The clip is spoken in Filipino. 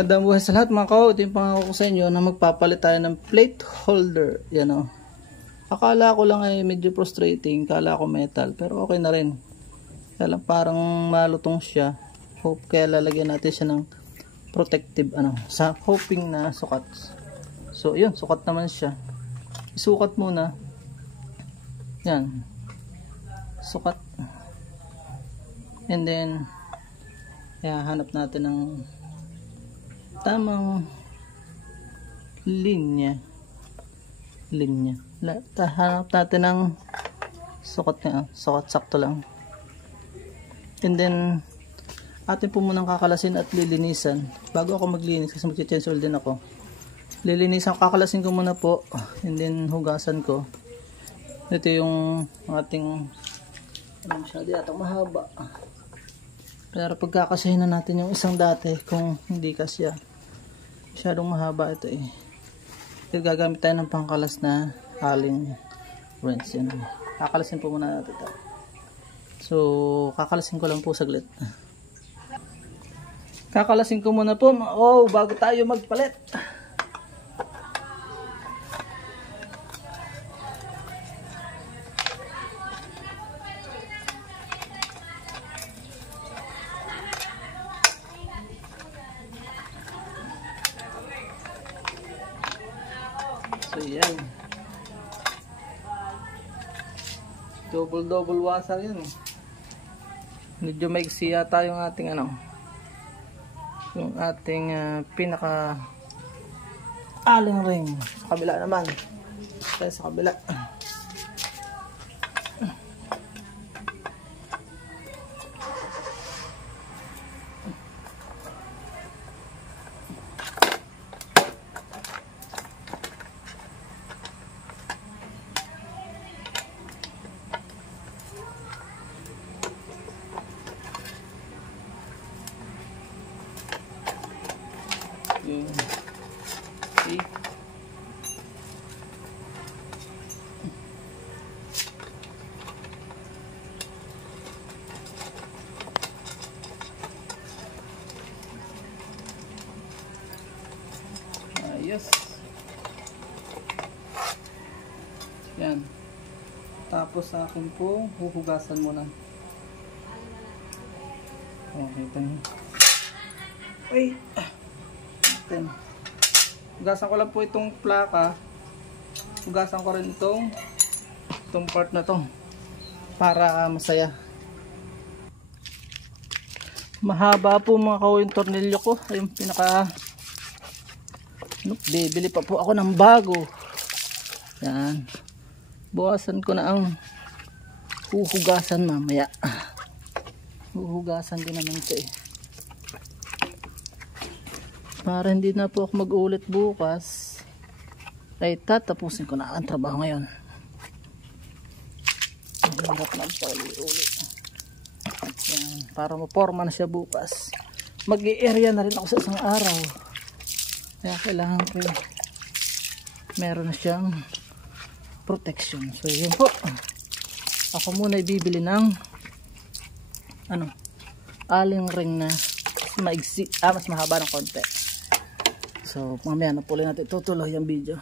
Magandang buhay sa lahat mga kao. Ito yung pangako ko sa inyo na magpapalit tayo ng plate holder. Yan o. Akala ko lang ay medyo frustrating. Akala ko metal. Pero okay na rin. Kaya lang parang malutong siya. Hope kaya lalagyan natin siya ng protective sa hoping na sukat. So yun, sukat naman siya. Isukat muna. Yan. Sukat. And then hanap natin ng tamang linya. Hanap natin ng sukat niya. Sukat sakto lang. And then atin po munang kakalasin at lilinisan bago ako maglinis kasi mag-change oil din ako. Kakalasin ko muna po and then hugasan ko. Ito yung ating masyado yata mahaba. Pero pagkakasahin na natin yung isang dati kung hindi kasya. Masyadong mahaba ito eh. Gagamit tayo ng pangkalas na aling wrench. Yan. Kakalasin po muna natin ito. So kakalasin ko lang po saglit. Kakalasin ko muna po bago tayo magpalit. So yan. Double washer yan. Medyo maigsi yata yung ating yung ating pinaka allen ring. Sa kabila naman. Tayo sa kabila. Okay. Ayos. Yan. Tapos sa akin po huhugasan muna. Okay, ito. Uy. Hugasan ko lang po itong plaka. Hugasan ko rin itong part na to para masaya. Mahaba po mga kao yung tornilyo ko. Yung pinaka bibili pa po ako ng bago. Yan. Buwasan ko na ang huhugasan mamaya. Huhugasan din naman ito eh. Para hindi na po ako mag-ulit bukas ay tatapusin ko na ang trabaho ngayon. Ang hirap na paulit-ulit. Para maporma na siya bukas. Mag-i-area na rin ako sa isang araw. Kaya kailangan ko meron na siyang protection. So yun po. Ako muna ibibili ng allen ring na maigsi, mas mahaba ng konti. So mamaya na po ulit natin tutuloy yung video.